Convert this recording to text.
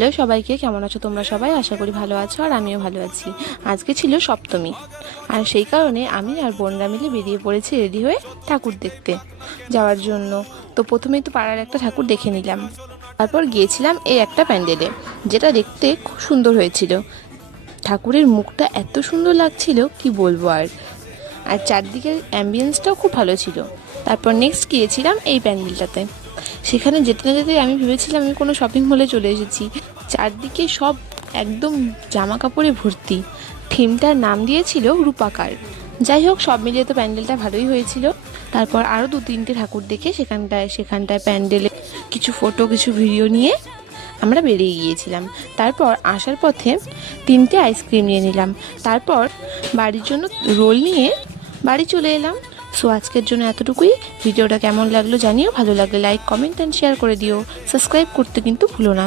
Hello সবাইকে, কেমন আছো তোমরা সবাই? আশা করি ভালো আছো আর আমিও ভালো আছি। আজকে ছিল সপ্তমী, আর সেই কারণে আমি আর বোনরা মিলে বেরিয়ে পড়েছি রেডি হয়ে ঠাকুর দেখতে যাওয়ার জন্য। তো প্রথমেই তো পাড়ার একটা ঠাকুর দেখে নিলাম, তারপর গিয়েছিলাম এই একটা প্যান্ডেলে, যেটা দেখতে খুব সুন্দর হয়েছিল। ঠাকুরের মুখটা এত সুন্দর লাগছিল কি বলবো আর চারদিকের অ্যাম্বিয়েন্সটাও খুব ভালো ছিল। তারপর নেক্সট গিয়েছিলাম এই প্যান্ডেলটাতে। সেখানে যেতে না যেতে আমি ভেবেছিলাম আমি কোনো শপিং মলে চলে এসেছি। চারদিকে সব একদম জামা কাপড়ে ভর্তি। থিমটার নাম দিয়েছিল রূপাকার। যাই হোক, সব মিলিয়ে তো প্যান্ডেলটা ভালোই হয়েছিল। তারপর আরও 2-3টে ঠাকুর দেখে সেখানটায় প্যান্ডেলে কিছু ফটো কিছু ভিডিও নিয়ে আমরা বেরিয়ে গিয়েছিলাম। তারপর আসার পথে 3টে আইসক্রিম নিয়ে নিলাম। তারপর বাড়ির জন্য রোল নিয়ে বাড়ি চলে এলাম। সো আজকের জন্য এতটুকুই। ভিডিওটা কেমন লাগলো জানিও, ভালো লাগলে লাইক কমেন্ট অ্যান্ড শেয়ার করে দিও। সাবস্ক্রাইব করতে কিন্তু ভুলো না।